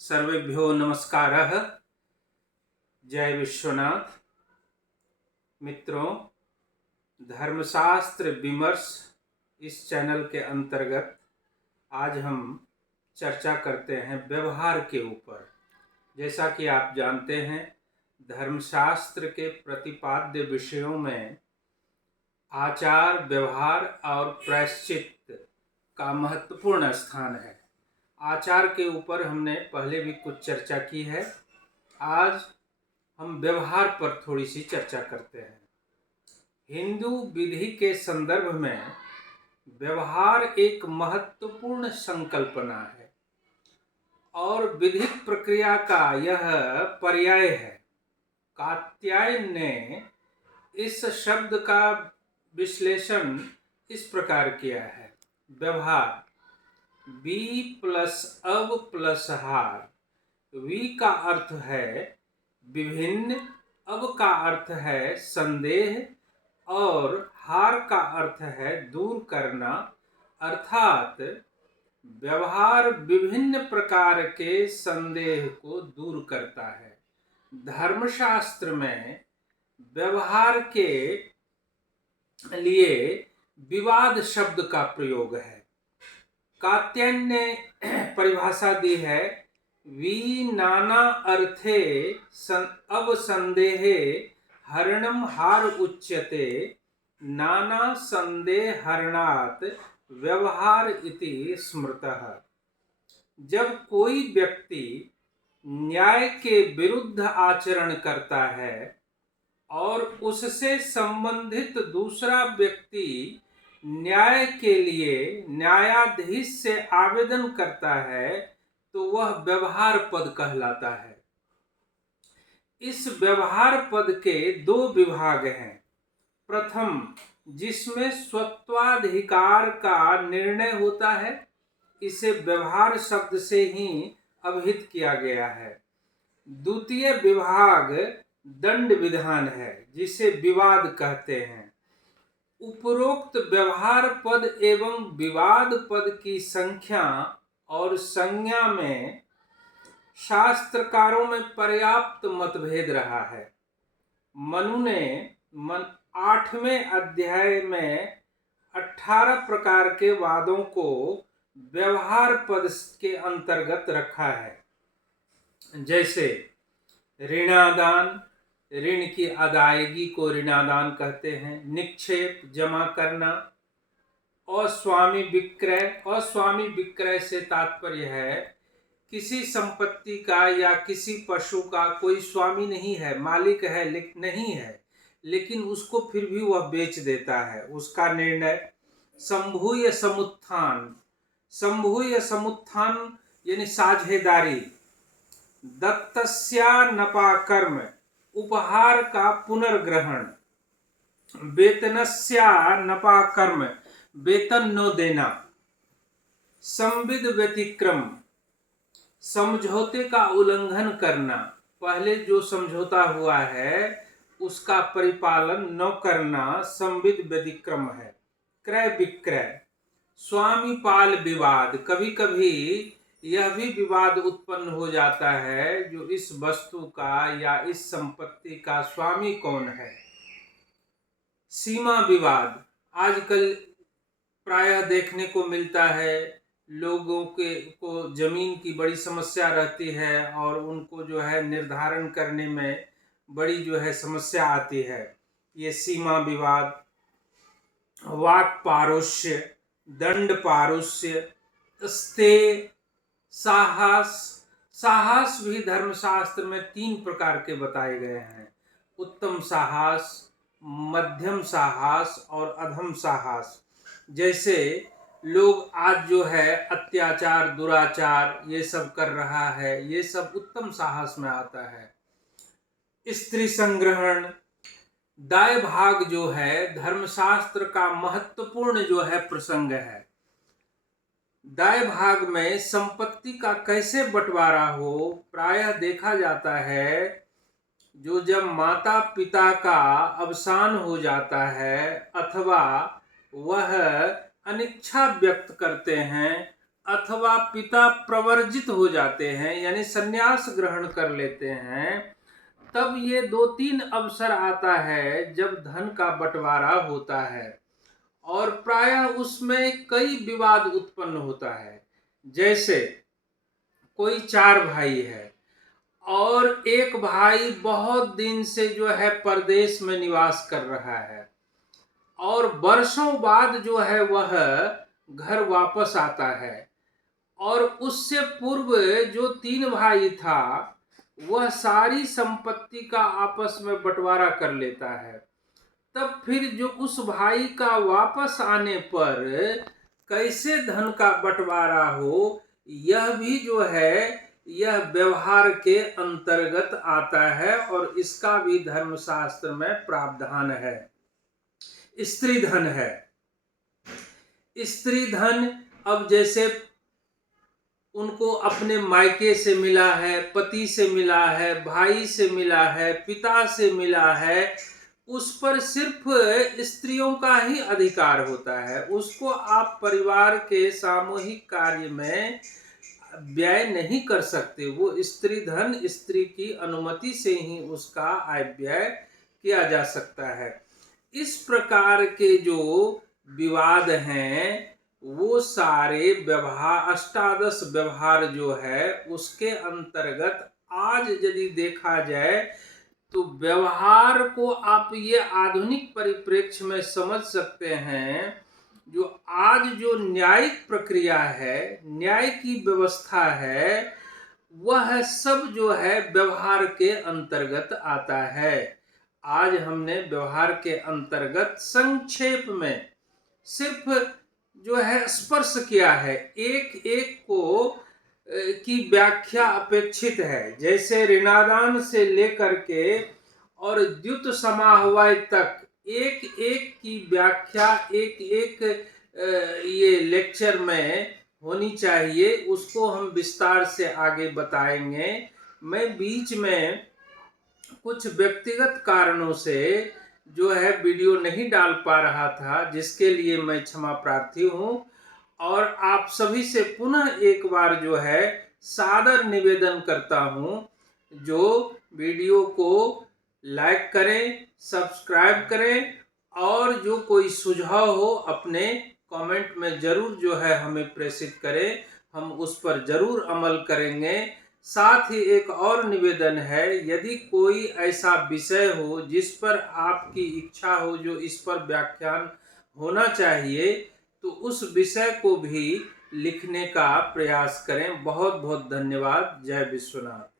सर्वेभ्यो नमस्कारः। जय विश्वनाथ। मित्रों, धर्मशास्त्र विमर्श इस चैनल के अंतर्गत आज हम चर्चा करते हैं व्यवहार के ऊपर। जैसा कि आप जानते हैं, धर्मशास्त्र के प्रतिपाद्य विषयों में आचार, व्यवहार और प्रायश्चित का महत्वपूर्ण स्थान है। आचार के ऊपर हमने पहले भी कुछ चर्चा की है। आज हम व्यवहार पर थोड़ी सी चर्चा करते हैं। हिंदू विधि के संदर्भ में व्यवहार एक महत्वपूर्ण संकल्पना है और विधिक प्रक्रिया का यह पर्याय है। कात्यायन ने इस शब्द का विश्लेषण इस प्रकार किया है। व्यवहार वी प्लस अव प्लस हार। वी का अर्थ है विभिन्न, अव का अर्थ है संदेह और हार का अर्थ है दूर करना। अर्थात व्यवहार विभिन्न प्रकार के संदेह को दूर करता है। धर्मशास्त्र में व्यवहार के लिए विवाद शब्द का प्रयोग है। कात्यायन ने परिभाषा दी है, वी नाना अर्थे अव संदेहे हरणम हार उच्यते, नाना संदेह हरणात व्यवहार इति स्मृतः। जब कोई व्यक्ति न्याय के विरुद्ध आचरण करता है और उससे संबंधित दूसरा व्यक्ति न्याय के लिए न्यायाधीश से आवेदन करता है तो वह व्यवहार पद कहलाता है। इस व्यवहार पद के दो विभाग हैं। प्रथम, जिसमें स्वत्वाधिकार का निर्णय होता है, इसे व्यवहार शब्द से ही अभिहित किया गया है। द्वितीय विभाग दंड विधान है, जिसे विवाद कहते हैं। उपरोक्त व्यवहार पद एवं विवाद पद की संख्या और संज्ञा में शास्त्रकारों में पर्याप्त मतभेद रहा है। मनु ने 8वें अध्याय में 18 प्रकार के वादों को व्यवहार पद के अंतर्गत रखा है। जैसे ऋणादान, ऋण की अदायगी को ऋणादान कहते हैं। निक्षेप, जमा करना। अस्वामी विक्रय, अस्वामी विक्रय से तात्पर्य है किसी संपत्ति का या किसी पशु का कोई स्वामी नहीं है, मालिक है नहीं है, लेकिन उसको फिर भी वह बेच देता है, उसका निर्णय। संभूय समुत्थान, संभूय समुत्थान यानी साझेदारी। दत्तस्यानपाकर्म, उपहार का पुनर्ग्रहण। वेतनस्यानपाकर्म, वेतन न देना। संविद व्यतिक्रम, समझौते का उल्लंघन करना, पहले जो समझौता हुआ है उसका परिपालन न करना संविद व्यतिक्रम है। क्रय विक्रय, स्वामी पाल विवाद, कभी कभी यह भी विवाद उत्पन्न हो जाता है जो इस वस्तु का या इस संपत्ति का स्वामी कौन है। सीमा विवाद, आजकल प्रायः देखने को मिलता है। लोगों को जमीन की बड़ी समस्या रहती है और उनको जो है निर्धारण करने में बड़ी जो है समस्या आती है। ये सीमा विवाद। वाक पारुष्य, दंड पारुष्य, स्ते, साहस। साहस भी धर्मशास्त्र में 3 प्रकार के बताए गए हैं। उत्तम साहस, मध्यम साहस और अधम साहस। जैसे लोग आज जो है अत्याचार, दुराचार ये सब कर रहा है, ये सब उत्तम साहस में आता है। स्त्री संग्रहण, दाय भाग जो है धर्मशास्त्र का महत्वपूर्ण जो है प्रसंग है। दाय भाग में संपत्ति का कैसे बंटवारा हो, प्रायः देखा जाता है जो जब माता पिता का अवसान हो जाता है अथवा वह अनिच्छा व्यक्त करते हैं, अथवा पिता प्रवर्जित हो जाते हैं, यानी संन्यास ग्रहण कर लेते हैं, तब ये 2-3 अवसर आता है जब धन का बंटवारा होता है और प्रायः उसमें कई विवाद उत्पन्न होता है। जैसे कोई 4 भाई है और एक भाई बहुत दिन से जो है परदेश में निवास कर रहा है और वर्षों बाद जो है वह घर वापस आता है, और उससे पूर्व जो 3 भाई था वह सारी संपत्ति का आपस में बंटवारा कर लेता है। तब फिर जो उस भाई का वापस आने पर कैसे धन का बंटवारा हो, यह भी जो है यह व्यवहार के अंतर्गत आता है और इसका भी धर्मशास्त्र में प्रावधान है। स्त्री धन है। स्त्री धन अब जैसे उनको अपने मायके से मिला है, पति से मिला है, भाई से मिला है, पिता से मिला है, उस पर सिर्फ स्त्रियों का ही अधिकार होता है। उसको आप परिवार के सामूहिक कार्य में व्यय नहीं कर सकते। वो स्त्री धन स्त्री की अनुमति से ही उसका आय व्यय किया जा सकता है। इस प्रकार के जो विवाद हैं वो सारे व्यवहार, अष्टादश व्यवहार जो है उसके अंतर्गत आज यदि देखा जाए तो व्यवहार को आप ये आधुनिक परिप्रेक्ष्य में समझ सकते हैं। जो आज जो न्यायिक प्रक्रिया है, न्याय की व्यवस्था है, वह सब जो है व्यवहार के अंतर्गत आता है। आज हमने व्यवहार के अंतर्गत संक्षेप में सिर्फ जो है स्पर्श किया है, एक एक को की व्याख्या अपेक्षित है। जैसे ऋणादान से लेकर के और द्युत समाहवाय तक एक एक की व्याख्या एक एक ये लेक्चर में होनी चाहिए, उसको हम विस्तार से आगे बताएंगे। मैं बीच में कुछ व्यक्तिगत कारणों से जो है वीडियो नहीं डाल पा रहा था, जिसके लिए मैं क्षमा प्रार्थी हूँ। और आप सभी से पुनः एक बार जो है सादर निवेदन करता हूँ, जो वीडियो को लाइक करें, सब्सक्राइब करें और जो कोई सुझाव हो अपने कमेंट में जरूर जो है हमें प्रेषित करें, हम उस पर जरूर अमल करेंगे। साथ ही एक और निवेदन है, यदि कोई ऐसा विषय हो जिस पर आपकी इच्छा हो, जो इस पर व्याख्यान होना चाहिए, तो उस विषय को भी लिखने का प्रयास करें। बहुत बहुत धन्यवाद। जय विश्वनाथ।